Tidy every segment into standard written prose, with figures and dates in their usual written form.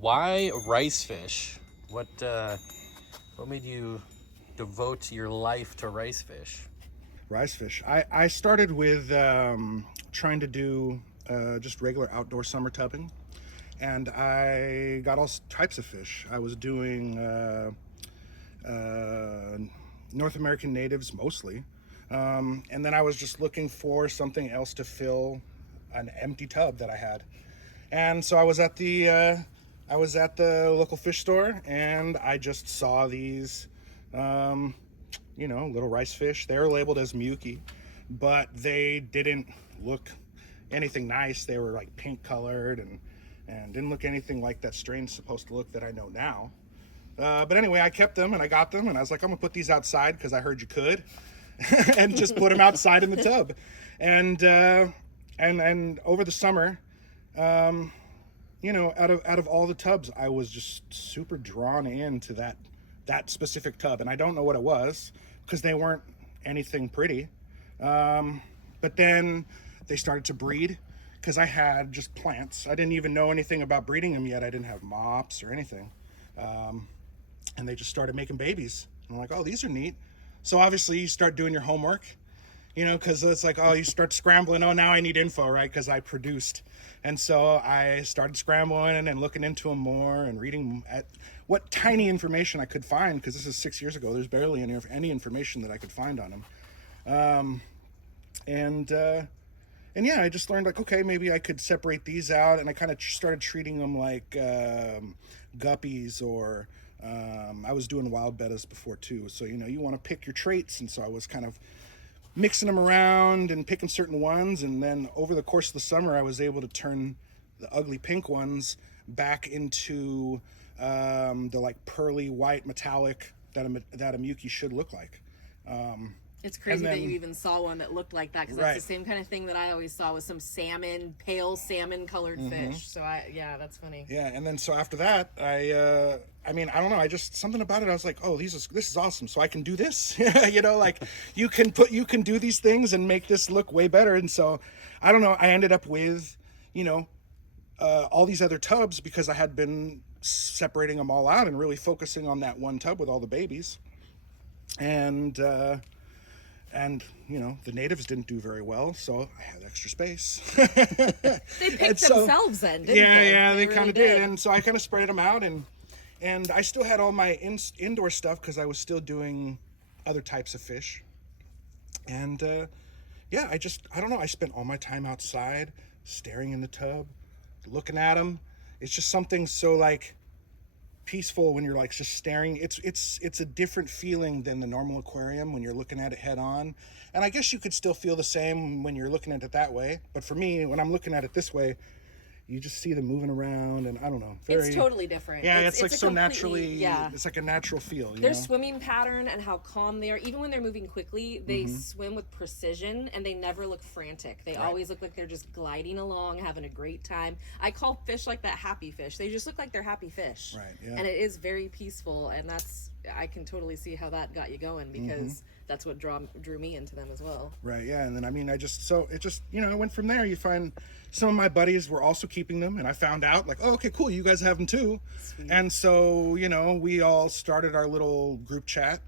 Why ricefish? What made you devote your life to ricefish? Ricefish. I started with trying to do just regular outdoor summer tubbing, and I got all types of fish. I was doing North American natives mostly, and then I was just looking for something else to fill an empty tub that I had. And so I was at the local fish store, and I just saw these little rice fish. They were labeled as muki, but they didn't look anything nice. They were like pink colored and didn't look anything like that strain's supposed to look that I know now. But anyway, I kept them and I got them, and I was like, I'm gonna put these outside because I heard you could, and just put them outside in the tub. And over the summer, out of all the tubs, I was just super drawn into that specific tub, and I don't know what it was because they weren't anything pretty. But then they started to breed because I had just plants. I didn't even know anything about breeding them yet. I didn't have mops or anything. And they just started making babies. And I'm like, oh, these are neat. So obviously you start doing your homework, because it's like, oh, you start scrambling. Oh, now I need info, right? Because I produced. And so I started scrambling and looking into them more and reading at what tiny information I could find, because this is 6 years ago. There's barely any information that I could find on them. And yeah, I just learned like, okay, maybe I could separate these out, and I kind of started treating them like guppies, or I was doing wild bettas before too. So you want to pick your traits, and so I was kind of mixing them around and picking certain ones, and then over the course of the summer, I was able to turn the ugly pink ones back into the like pearly white metallic that a muki should look like. It's crazy that you even saw one that looked like that, because that's the same kind of thing that I always saw with some pale salmon colored fish. So that's funny. Yeah, and then so after that, I don't know, I just, something about it, I was like, oh, this is awesome. So I can do this, like you can do these things and make this look way better. And so I don't know, I ended up with, all these other tubs because I had been separating them all out and really focusing on that one tub with all the babies. And the natives didn't do very well, so I had extra space. They picked themselves then, didn't they? Yeah, they kind of did. And so I kind of spread them out, and I still had all my indoor stuff because I was still doing other types of fish. And I don't know, I spent all my time outside, staring in the tub, looking at them. It's just something so like peaceful when you're like just staring. It's a different feeling than the normal aquarium when you're looking at it head on. And I guess you could still feel the same when you're looking at it that way, but for me, when I'm looking at it this way, you just see them moving around, and I don't know. It's totally different. Yeah, it's like so naturally. Yeah, it's like a natural feel. Their swimming pattern and how calm they are, even when they're moving quickly, they swim with precision, and they never look frantic. They always look like they're just gliding along, having a great time. I call fish like that happy fish. They just look like they're happy fish. Right. Yeah. And it is very peaceful, and I can totally see how that got you going, because that's what drew me into them as well. Right. Yeah. And then I went from there. You find some of my buddies were also keeping them, and I found out like, oh, okay, cool, you guys have them too. Sweet. And so we all started our little group chat,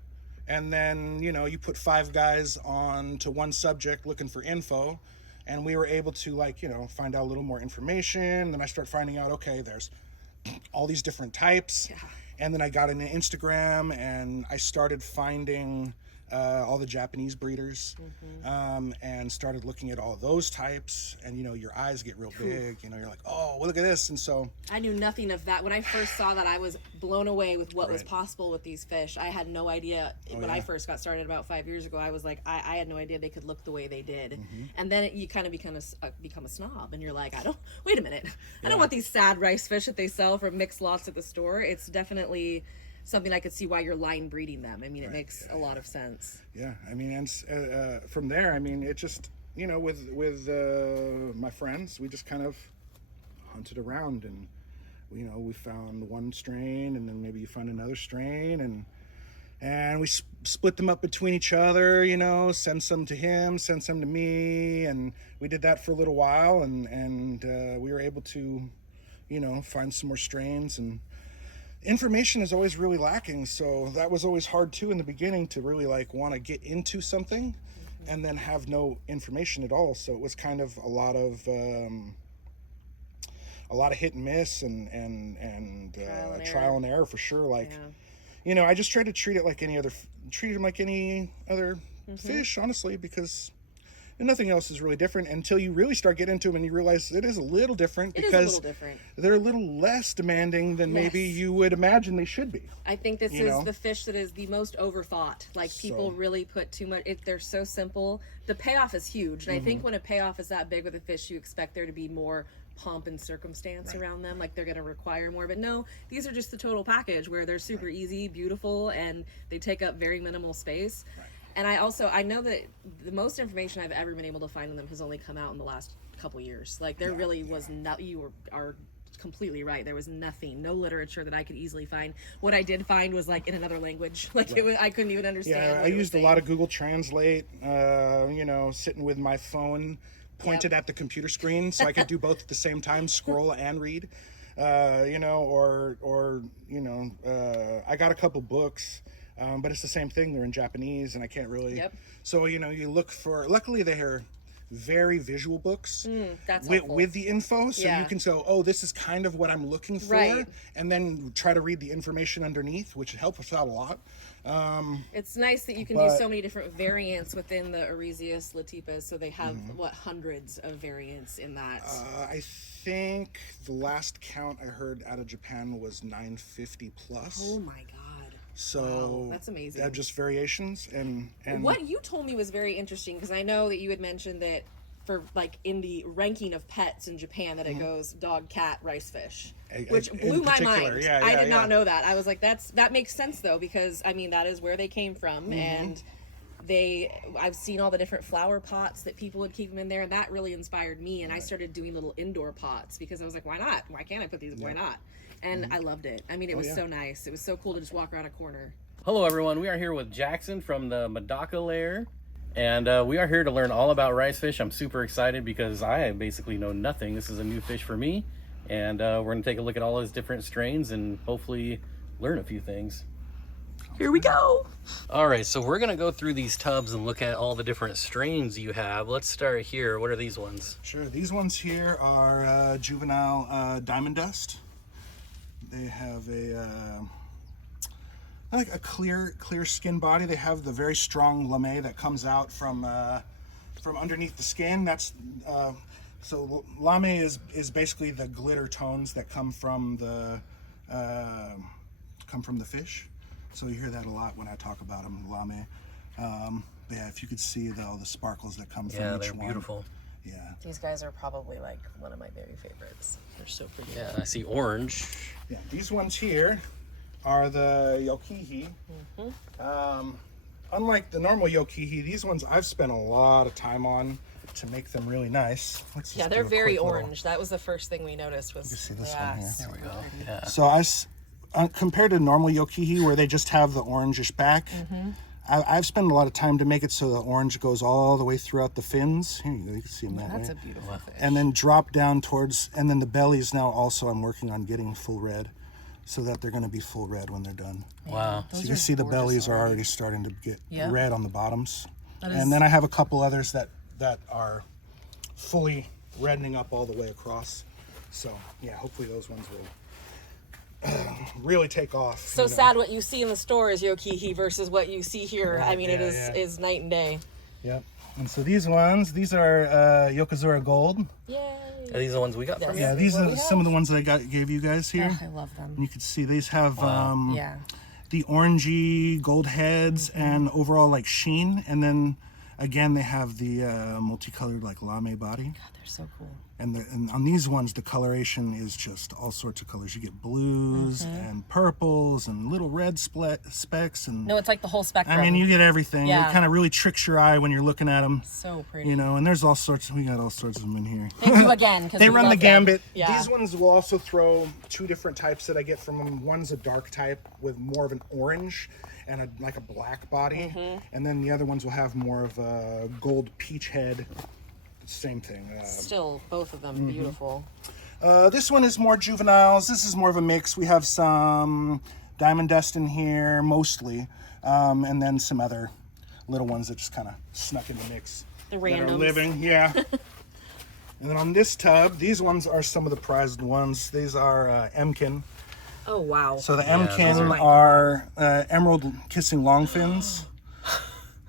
and then you put 5 guys on to one subject looking for info, and we were able to find out a little more information. Then I started finding out, okay, there's all these different types. Yeah. And then I got into Instagram, and I started finding all the Japanese breeders, and started looking at all those types, and your eyes get real big. You're like, oh, well, look at this. And so I knew nothing of that. When I first saw that, I was blown away with what was possible with these fish. I had no idea when I first got started about 5 years ago. I was like, I had no idea they could look the way they did. And then you kind of become a snob, and you're like, wait a minute, I don't want these sad rice fish that they sell from mixed lots at the store. It's definitely something I could see why you're line breeding them. I mean, it makes a lot of sense. Yeah, I mean, and from there, I mean, it just, with my friends, we just kind of hunted around, and we found one strain, and then maybe you find another strain, and we split them up between each other, send some to him, send some to me, and we did that for a little while, and we were able to find some more strains. And information is always really lacking, so that was always hard too in the beginning, to really like want to get into something and then have no information at all. So it was kind of a lot of hit and miss and trial and error for sure. Like, I just try to treat it like treat them like any other fish, honestly, because nothing else is really different until you really start getting into them and you realize it is a little different, because they're a little less demanding than maybe you would imagine they should be. I think this is the fish that is the most overthought. Like, people really put too much. They're so simple. The payoff is huge. And I think when a payoff is that big with a fish, you expect there to be more pomp and circumstance around them. Like, they're going to require more. But no, these are just the total package, where they're super easy, beautiful, and they take up very minimal space. And I know that the most information I've ever been able to find on them has only come out in the last couple years. Like, there really was not, are completely right. There was nothing, no literature that I could easily find. What I did find was like in another language. Like, I couldn't even understand. Yeah, I used a lot of Google Translate, sitting with my phone pointed at the computer screen so I could do both at the same time, scroll and read. I got a couple books. But it's the same thing. They're in Japanese, and I can't really. So you look for. Luckily, they're very visual books with the info, so you can say, "Oh, this is kind of what I'm looking for," and then try to read the information underneath, which helps us out a lot. It's nice that you can do so many different variants within the Orezius latipus. So they have hundreds of variants in that. I think the last count I heard out of Japan was 950 plus. Oh my god. So that's amazing. They have just variations, and what you told me was very interesting, because I know that you had mentioned that for like in the ranking of pets in Japan that it goes dog, cat, rice fish, which blew my mind. I did not know that. I was like, that makes sense though, because I mean that is where they came from, and I've seen all the different flower pots that people would keep them in there, and that really inspired me, and I started doing little indoor pots, because I was like, why not? Why can't I put these? Why not? And I loved it. I mean, it was so nice. It was so cool to just walk around a corner. Hello, everyone. We are here with Jackson from the Medaka Lair, and we are here to learn all about ricefish. I'm super excited because I basically know nothing. This is a new fish for me, and we're going to take a look at all his different strains and hopefully learn a few things. Here we go. All right, so we're going to go through these tubs and look at all the different strains you have. Let's start here. What are these ones? Sure. These ones here are juvenile diamond dust. They have a clear skin body. They have the very strong lame that comes out from underneath the skin. That's so lame is basically the glitter tones that come from the fish. So you hear that a lot when I talk about them, lame. Yeah, if you could see all the sparkles that come from each one. Yeah, they're beautiful. Yeah. These guys are probably like one of my very favorites. They're so pretty. Yeah, I see orange. Yeah, these ones here are the yokihi. Unlike the normal yokihi, these ones I've spent a lot of time on to make them really nice. Yeah, they're very orange. That was the first thing we noticed. Was you see this one here? There we go. Yeah. So compared to normal yokihi, where they just have the orangish back, I've spent a lot of time to make it so the orange goes all the way throughout the fins. Here you go, you can see them that way. That's a beautiful fish. And then drop down towards, and then the bellies now also I'm working on getting full red, so that they're going to be full red when they're done. Wow. So you can see the bellies are already starting to get red on the bottoms. And then I have a couple others that are fully reddening up all the way across. So yeah, hopefully those ones will really take off. So sad what you see in the store is yokihi versus what you see here. Right, I mean, it is night and day. Yep. And so these are Yokozuna Gold. Yay. Are these the ones we got from you? Yeah, these are some of the ones that I gave you guys here. I love them. And you can see these have the orangey gold heads and overall like sheen, and then again they have the multicolored like lame body. God, they're so cool. And on these ones, the coloration is just all sorts of colors. You get blues and purples and little red specks. And no, it's like the whole spectrum. I mean, you get everything. Yeah. It kind of really tricks your eye when you're looking at them. So pretty. And there's all sorts. We got all sorts of them in here. Thank you again. They run the gambit. Yeah. These ones will also throw two different types that I get from them. One's a dark type with more of an orange and like a black body. And then the other ones will have more of a gold peach head. Same thing. Still, both of them beautiful. This one is more juveniles. This is more of a mix. We have some diamond dust in here, mostly, and then some other little ones that just kind of snuck in the mix. The That are randoms. living, yeah. And then on this tub, these ones are some of the prized ones. These are Emkin. Oh wow. So the Yeah, Emkin those are emerald kissing longfins.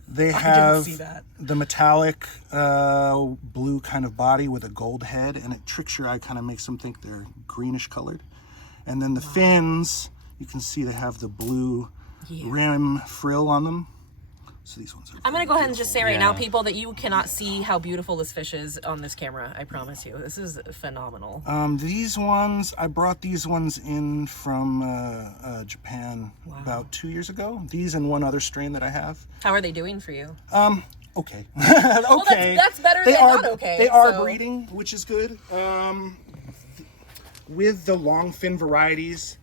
They have see that. the metallic blue kind of body with a gold head, and it tricks your eye, kind of makes them think they're greenish colored. And then the fins, you can see they have the blue rim frill on them. So these ones are I'm gonna go ahead and just say right now, Yeah. people, that you cannot see how beautiful this fish is on this camera. I promise you, this is phenomenal. these ones, I brought these ones in from Japan about 2 years ago. These and one other strain that I have. How are they doing for you? Okay. Well, Okay. that's better They than are, not okay. They are so- breeding, which is good. With the long fin varieties,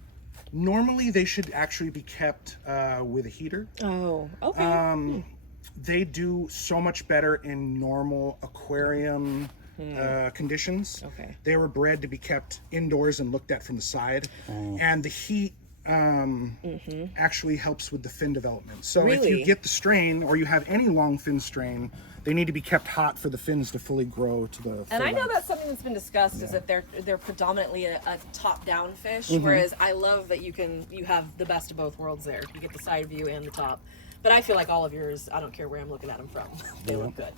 normally they should actually be kept with a heater. Oh, okay. They do so much better in normal aquarium conditions. Okay. They were bred to be kept indoors and looked at from the side. And the heat actually helps with the fin development. So if you Really? get the strain, or you have any long fin strain, they need to be kept hot for the fins to fully grow to the full And I know length. that's something that's been discussed is that they're predominantly a top-down fish, Mm-hmm. whereas I love that you have the best of both worlds there. You get the side view and the top. But I feel like all of yours, I don't care where I'm looking at them from, they look good.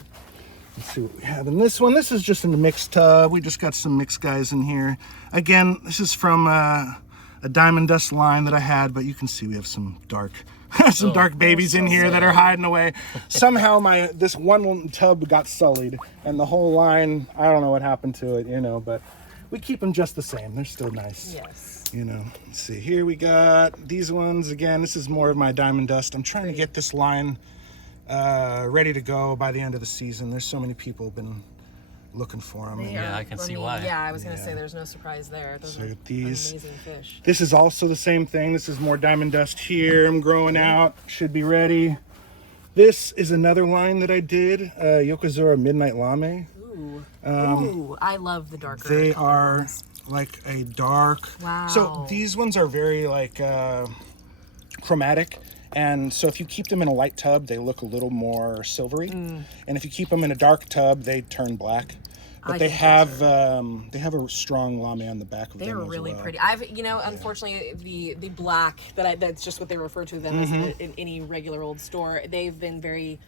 Let's see what we have in this one. This is just in the mixed tub. We just got some mixed guys in here. Again, this is from a diamond dust line that I had, but you can see we have some dark dark babies in here that are hiding away. Somehow this one tub got sullied, and the whole line, I don't know what happened to it, but we keep them just the same. They're still nice. Yes. Let's see, here we got these ones. Again, this is more of my diamond dust. I'm trying to get this line ready to go by the end of the season. There's so many people have been looking for them. Yeah, I can see why. Yeah, I was going to say there's no surprise there. Those So are these- amazing fish. This is also the same thing. This is more diamond dust here. I'm growing out, should be ready. This is another line that I did, Yokozura Midnight Lame. Ooh. Ooh, I love the darker. They colored are ones. like a dark. Wow. So these ones are very like chromatic. And so if you keep them in a light tub, they look a little more silvery. And if you keep them in a dark tub, they turn black. But I they think have a strong lame on the back of They're them as really well. pretty. Unfortunately, the black that's just what they refer to them as in any regular old store. They've been very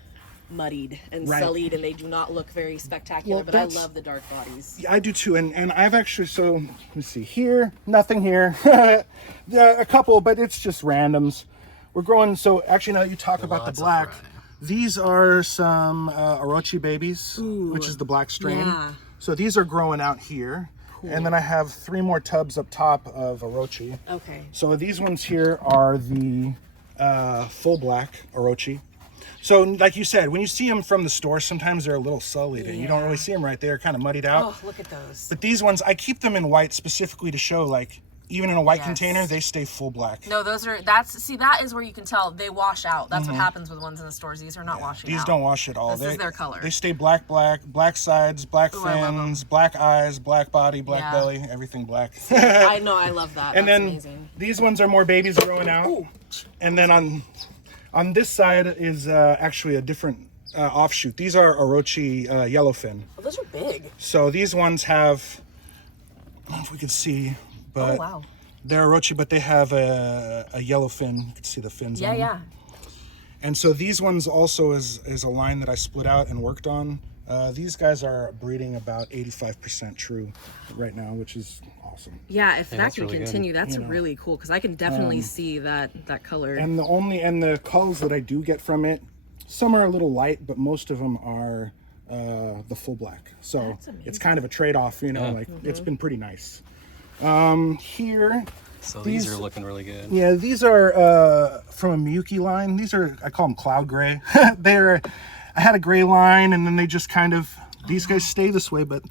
muddied and Right. sullied, and they do not look very spectacular. Well, but I that's- love the dark bodies. Yeah, I do too, and I've actually, so let me see here, nothing here, a couple, but it's just randoms. We're growing. So actually, now that you talk about the Lots of black, variety. these are some Orochi babies, which is the black strain. Yeah. So these are growing out here, and then I have 3 more tubs up top of Orochi. Okay. So these ones here are the full black Orochi. So like you said, when you see them from the store, sometimes they're a little sullied, and you don't really see them right there, kind of muddied out. Oh, look at those. But these ones, I keep them in white specifically to show, like, even in a white Yes. container, they stay full black. No, that is where you can tell they wash out. That's what happens with ones in the stores. These are not washing These out. don't wash at all. This is their color. They stay black, black sides, black Ooh, I love 'em. fins, black eyes, black body, black Yeah. belly, everything black. I know, I love that. And That's then amazing. these ones are more babies growing out. And then on this side is actually a different offshoot. These are Orochi yellowfin. Oh, those are big. So these ones have, I don't know if we can see, but Oh, wow. they're Orochi, but they have a yellow fin. You can see the fins on them. Yeah. And so these ones also is a line that I split out and worked on. These guys are breeding about 85% true right now, which is awesome. Yeah, if that that's can really good. continue, that's really cool because I can definitely see that color. And the culls that I do get from it, some are a little light, but most of them are the full black. So it's kind of a trade-off, like it's been pretty nice. Here, So these are looking really good. yeah, these are from a Miyuki line. These are, I call them cloud gray. I had a gray line, and then they just kind of, these guys stay this way, but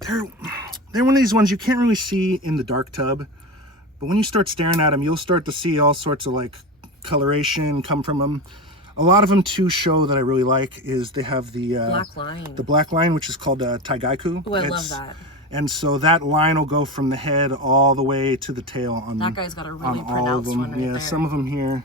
they're one of these ones you can't really see in the dark tub, but when you start staring at them, you'll start to see all sorts of like coloration come from them. A lot of them too show that I really like is they have the Black line. the black line, which is called Taigaiku. Oh, I love that. And so that line will go from the head all the way to the tail on That guy's got a really on all of pronounced them. one right Yeah, there. some of them here.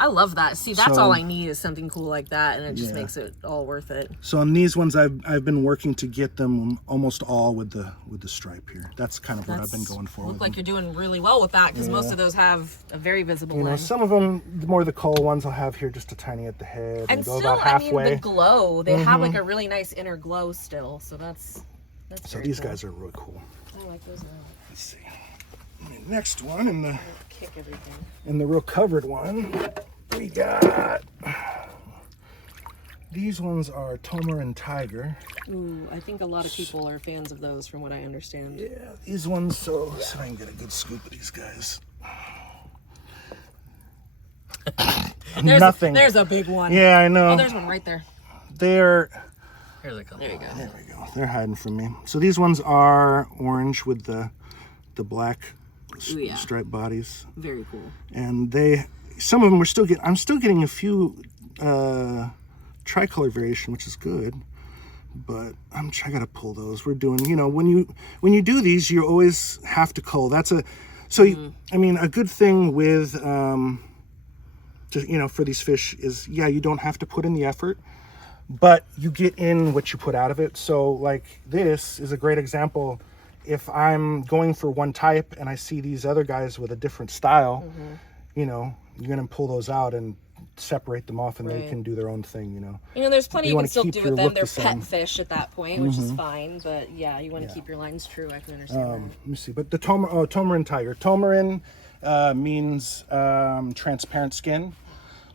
I love that. See, that's So- all I need is something cool like that, and it just Yeah. makes it all worth it. So on these ones, I've been working to get them almost all with the stripe here. That's kind of what I've been going for. Look with like them. you're doing really well with that, because most of those have a very visible You know, line. some of them, the more the cull ones, I'll have here just a tiny at the head and, And go still, about I mean, halfway. the glow, they have like a really nice inner glow still, so that's So very these cool. guys are really cool. I like those. Let's see. The next one Kick everything. in the real covered one, we got these ones are Tomer and Tiger. Ooh, I think a lot of people are fans of those, from what I understand. Yeah, these ones. So I can get a good scoop of these guys. Nothing. There's a big one. Yeah, I know. Oh, there's one right there. They're Here's a couple. There you go. there we go. They're hiding from me. So these ones are orange with the black Ooh, yeah. striped bodies, Very cool. and some of them I'm still getting a few tricolor variation, which is good. But I gotta pull those. We're doing, you know, when you do these, you always have to cull. I mean, a good thing with for these fish is, yeah, you don't have to put in the effort, but you get in what you put out of it. So like this is a great example. If I'm going for one type and I see these other guys with a different style, you know, you're gonna pull those out and separate them off, and they Right. can do their own thing, you know. You know, there's plenty You you wanna can still keep do your with them. look They're the same. pet fish at that point, which is fine. But yeah, you want to keep your lines true. I can understand Let me see. But the Tomarin tiger. Tomarin means transparent skin.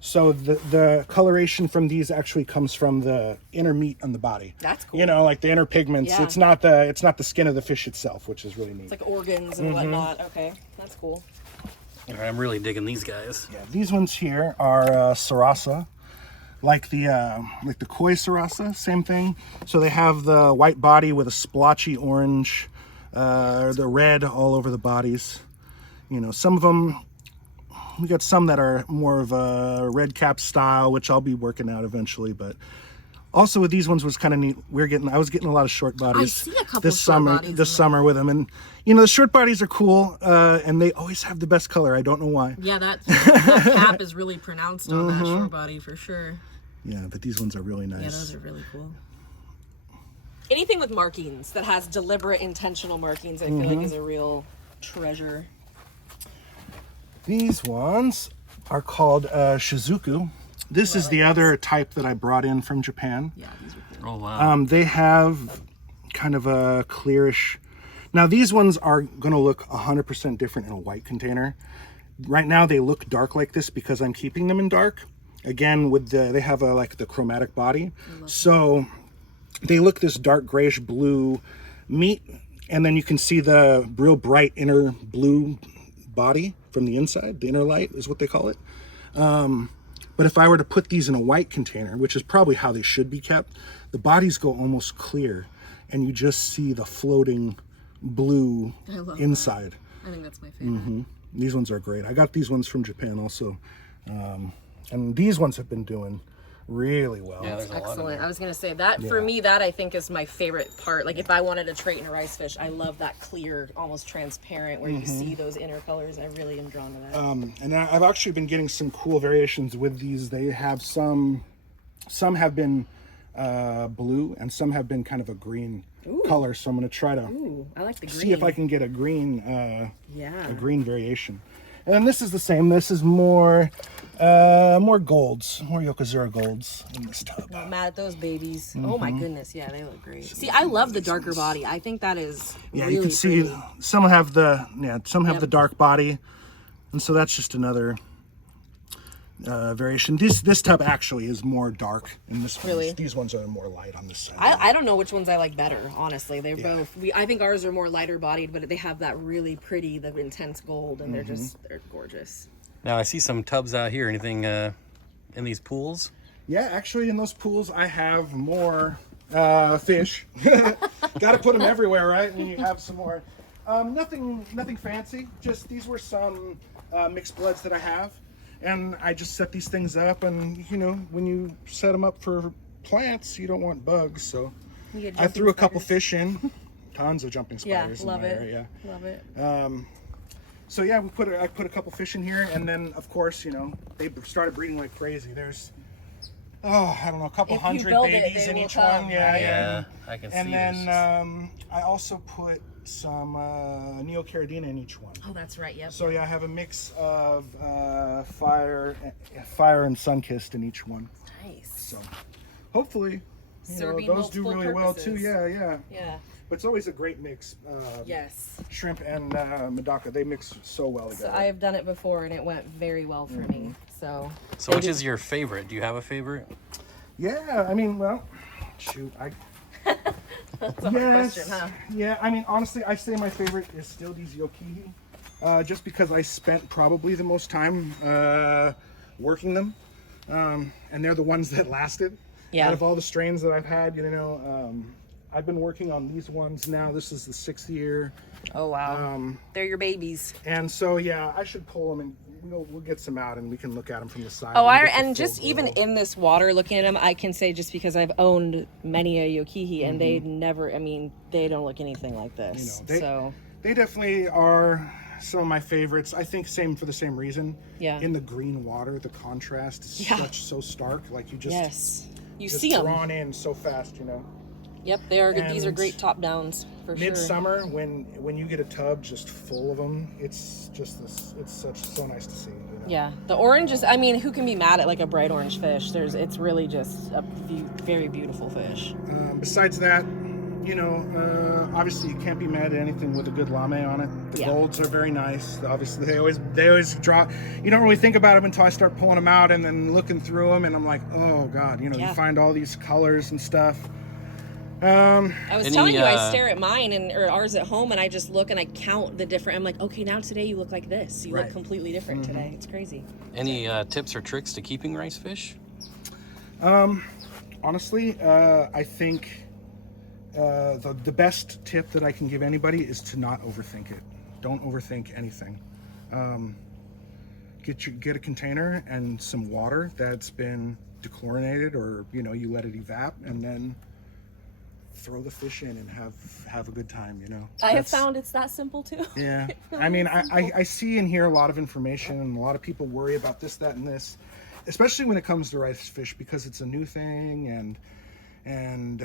So the coloration from these actually comes from the inner meat on the body. That's cool. You know, like the inner pigments. Yeah. It's not the skin of the fish itself, which is really neat. It's like organs and whatnot. Okay, that's cool. All right, I'm really digging these guys. Yeah, these ones here are Sarasa, like the koi Sarasa, same thing. So they have the white body with a splotchy orange, the red all over the bodies. You know, some of them, we got some that are more of a red cap style, which I'll be working out eventually. But also with these ones was kind of neat. I was getting a lot of short bodies see a couple this of short summer. bodies This in summer with them, and you know the short bodies are cool, and they always have the best color. I don't know why. Yeah, that cap is really pronounced on that shore body for sure. Yeah, but these ones are really nice. Yeah, those are really cool. Anything with markings that has deliberate, intentional markings, I feel like is a real treasure. These ones are called Shizuku. This is the other type that I brought in from Japan. Yeah, these are cool. Oh wow. They have kind of a clearish. Now these ones are going to look 100% different in a white container. Right now they look dark like this because I'm keeping them in dark. Again, they have like the chromatic body, so they look this dark grayish blue meat, and then you can see the real bright inner blue body from the inside. The inner light is what they call it. But if I were to put these in a white container, which is probably how they should be kept, the bodies go almost clear, and you just see the floating blue I love inside. I think that's my favorite. These ones are great. I got these ones from Japan also, and these ones have been doing really well. Yeah, there's a lot of Excellent. them. I was gonna say that for me, that I think is my favorite part. Like if I wanted to trait in a rice fish, I love that clear, almost transparent, where you see those inner colors. I really am drawn to that. And I've actually been getting some cool variations with these. They have some have been blue, and some have been kind of a green color. So I'm going to try to Ooh, I like the green. see if I can get a green Yeah. a green variation. And then this is the same. This is more golds, more Yokozuna golds in this tub. Not mad at those babies. Oh my goodness, yeah, they look great. See, I love the darker body. I think that is Yeah, really you can see pretty. some have the the dark body, and so that's just another variation. This tub actually is more dark, and Really? these ones are more light on this side. I don't know which ones I like better, honestly. They're both. I think ours are more lighter bodied, but they have that really pretty, the intense gold, and they're gorgeous. Now I see some tubs out here. Anything in these pools? Yeah, actually, in those pools, I have more fish. Got to put them everywhere, right? When you have some more. Nothing fancy. Just these were some mixed bloods that I have, and I just set these things up. And you know, when you set them up for plants, you don't want bugs, so I threw a couple fish in. tons of jumping Yeah, spiders in love my it. area. Love it. So yeah, I put a couple fish in here, and then of course, you know, they started breeding like crazy. There's, I don't know, a couple If you hundred build it, babies they in will each come, one. Yeah, right? Yeah, I can see. And then this. I also put some neocaridina in each one. Oh, that's right. Yep. So yeah, I have a mix of fire and sun-kissed in each one. Nice. So hopefully, Serving those do multiple really well too. purposes. Yeah. Yeah. But it's always a great mix. Yes. Shrimp and Medaka, they mix so well So together. I have done it before, and it went very well for me. So. So which is your favorite? Do you have a favorite? Yeah, I mean, well, shoot, That's a hard question, huh? Yeah, I mean, honestly, I say my favorite is still these yokihi, just because I spent probably the most time working them, and they're the ones that lasted. Yeah. Out of all the strains that I've had, you know, I've been working on these ones now. This is the 6th year, Oh wow. They're your babies. and so yeah, I should pull them and we'll get some out and we can look at them from the side. Oh, We'll get the and full just even glow. in this water, looking at them, I can say just because I've owned many a yokihi, and they never. I mean, they don't look anything like this. You know, So. They definitely are some of my favorites. I think for the same reason. Yeah. In the green water, the contrast is Yeah. so stark. Like you just Yes. You just see them. drawn in so fast, you know. Yep, they are good. These are And great top downs for sure. Midsummer, when you get a tub just full of them, it's just this. It's so nice to see. You know? Yeah, the orange is. I mean, who can be mad at like a bright orange fish? It's really just a very beautiful fish. Besides that, you know, obviously you can't be mad at anything with a good lame on it. The Yeah. golds are very nice. Obviously, they always draw. You don't really think about them until I start pulling them out and then looking through them, and I'm like, oh god, you know, Yeah. you find all these colors and stuff. I was Any, telling you, I stare at mine or ours at home, and I just look and I count the different. I'm like, okay, now today you look like this. You Right. look completely different today. It's crazy. Any tips or tricks to keeping rice fish? Honestly, I think the best tip that I can give anybody is to not overthink it. Don't overthink anything. Get a container and some water that's been dechlorinated, or you know, you let it evap, and then throw the fish in and have a good time. You know, I have That's- found it's that simple too. Yeah, I mean, I see and hear a lot of information, and a lot of people worry about this, that, and this, especially when it comes to rice fish, because it's a new thing, and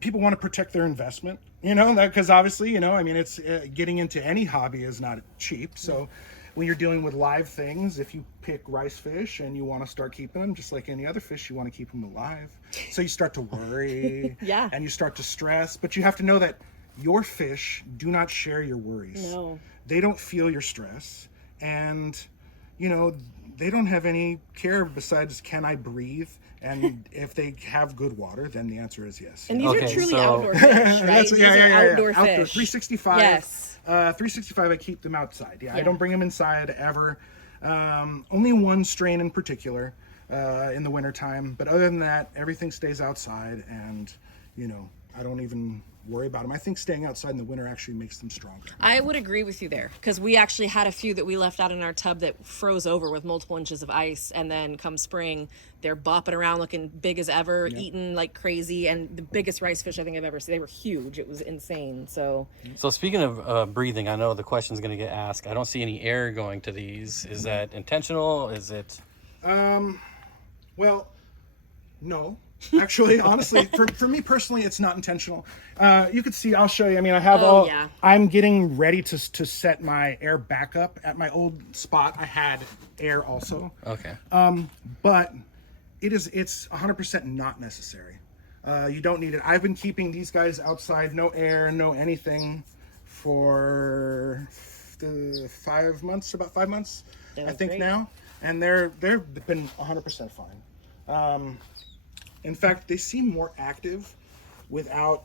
people want to protect their investment, you know, because obviously, you know, I mean, it's getting into any hobby is not cheap. So when you're dealing with live things, if you pick rice fish and you want to start keeping them, just like any other fish, you want to keep them alive. So you start to worry, Yeah. and you start to stress, but you have to know that your fish do not share your worries. No. They don't feel your stress, and you know, they don't have any care besides, can I breathe? And if they have good water, then the answer is yes. And these Okay, are truly so- outdoor fish, right? That's, These yeah, are yeah, yeah, outdoor yeah. fish. 365. Yes. 365. I keep them outside. Yeah, I Yeah. don't bring them inside ever. Only one strain in particular in the wintertime, but other than that, everything stays outside, and you know, I don't even worry about them. I think staying outside in the winter actually makes them stronger. I would agree with you there, because we actually had a few that we left out in our tub that froze over with multiple inches of ice, and then come spring, they're bopping around looking big as ever, eating like crazy, and the biggest rice fish I think I've ever seen. They were huge. It was insane. So So speaking of breathing, I know the question's going to get asked. I don't see any air going to these. Is that intentional? Is it? Well, no. Actually, honestly, for me personally, it's not intentional. You could see, I'll show you. I mean, I have Oh, yeah. I'm getting ready to set my air back up. At my old spot, I had air also. Okay. But it's 100% not necessary. You don't need it. I've been keeping these guys outside, no air, no anything, for 5 months, about 5 months, I That's think great. now, and they've been 100% fine. In fact, they seem more active without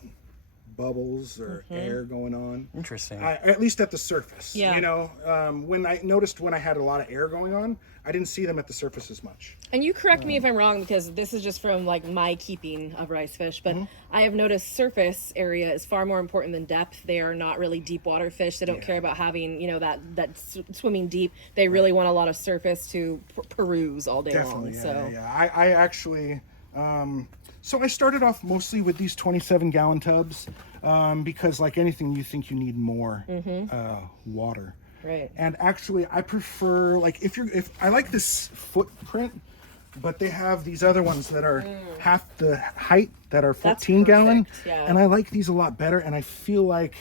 bubbles or air going on. Interesting. At least at the surface. Yeah. You know, when I had a lot of air going on, I didn't see them at the surface as much. And you correct me if I'm wrong, because this is just from like my keeping of rice fish, but I have noticed surface area is far more important than depth. They are not really deep water fish. They don't care about having, you know, that swimming deep. They really want a lot of surface to peruse all day Definitely, long. yeah, So yeah. I actually, So I started off mostly with these 27-gallon tubs because, like anything, you think you need more water. Right. And actually, I prefer, like, if I like this footprint, but they have these other ones that are half the height that are 14-gallon, yeah. and I like these a lot better. And I feel like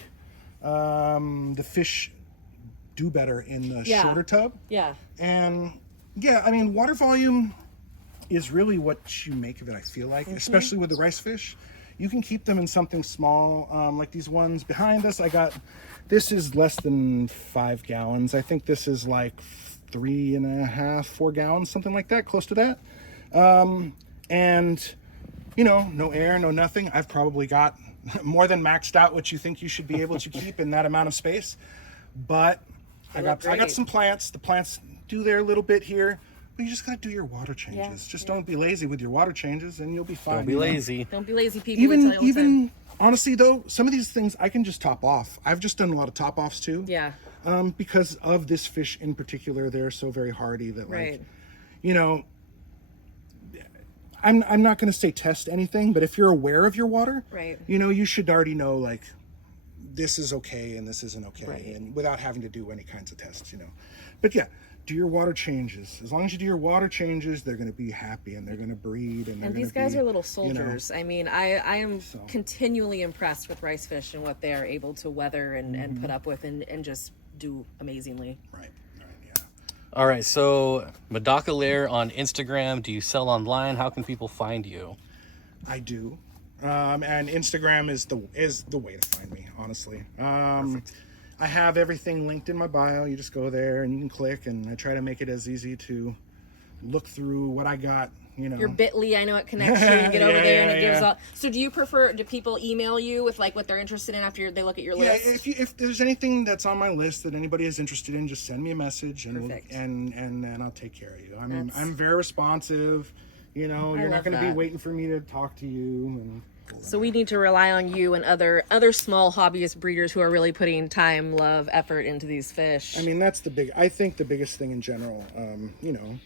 the fish do better in the shorter tub. Yeah. And yeah, I mean, water volume is really what you make of it, I feel like, especially with the rice fish. You can keep them in something small, like these ones behind us. This is less than 5 gallons. I think this is like 3.5, 4 gallons, something like that, close to that. And, you know, no air, no nothing. I've probably got more than maxed out what you think you should be able to keep in that amount of space. But I got some plants. The plants do their little bit here. But you just gotta do your water changes. Just don't be lazy with your water changes, and you'll be fine. Don't be lazy. Don't be lazy, people. Even honestly though, some of these things I can just top off. I've just done a lot of top offs too. Yeah. Because of this fish in particular, they're so very hardy that, like, Right. you know, I'm not gonna say test anything, but if you're aware of your water, Right. you know, you should already know, like, this is okay and this isn't okay, Right. and without having to do any kinds of tests, you know. But yeah, do your water changes. As long as you do your water changes, they're going to be happy and they're going to breed. And these guys are little you know, soldiers. I mean, I am continually impressed with rice fish and what they are able to weather and put up with and just do amazingly. Right, yeah. All right, so Medaka Lair on Instagram. Do you sell online? How can people find you? I do. And Instagram is the way to find me, honestly. Perfect. I have everything linked in my bio. You just go there and you can click, and I try to make it as easy to look through what I got, you know. Your Bitly, I know it connects you. You get over there and it gives all. So do people email you with like what they're interested in after they look at your list? Yeah, if there's anything that's on my list that anybody is interested in, just send me a message and and I'll take care of you. I'm very responsive. You know, you're not going to be waiting for me to talk to you. And so we need to rely on you and other small hobbyist breeders who are really putting time, love, effort into these fish. I mean, I think the biggest thing in general, you know,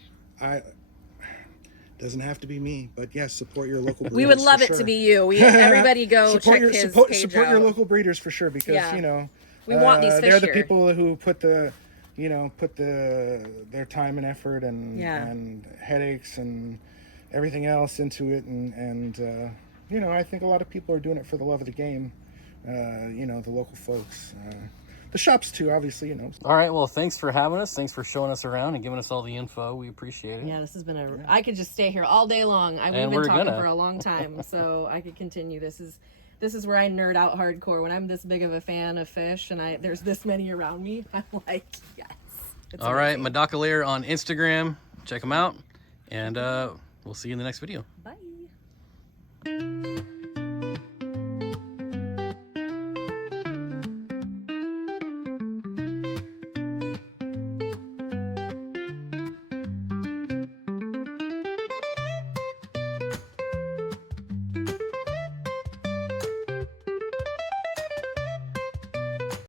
doesn't have to be me, but yes, support your local breeders. We would love it to be you. Everybody go check his page support out. your local breeders for sure, because you know, we want these fish they're the here. people who put their time and effort and headaches and everything else into it, and you know, I think a lot of people are doing it for the love of the game. You know, the local folks, the shops too, obviously, you know. All right, well, thanks for having us. Thanks for showing us around and giving us all the info. We appreciate it. Yeah, this has been I could just stay here all day long. We've been talking for a long time, so I could continue. This is where I nerd out hardcore. When I'm this big of a fan of fish and there's this many around me, I'm like, yes. All right, Medaka Lair on Instagram. Check them out, and we'll see you in the next video. Bye.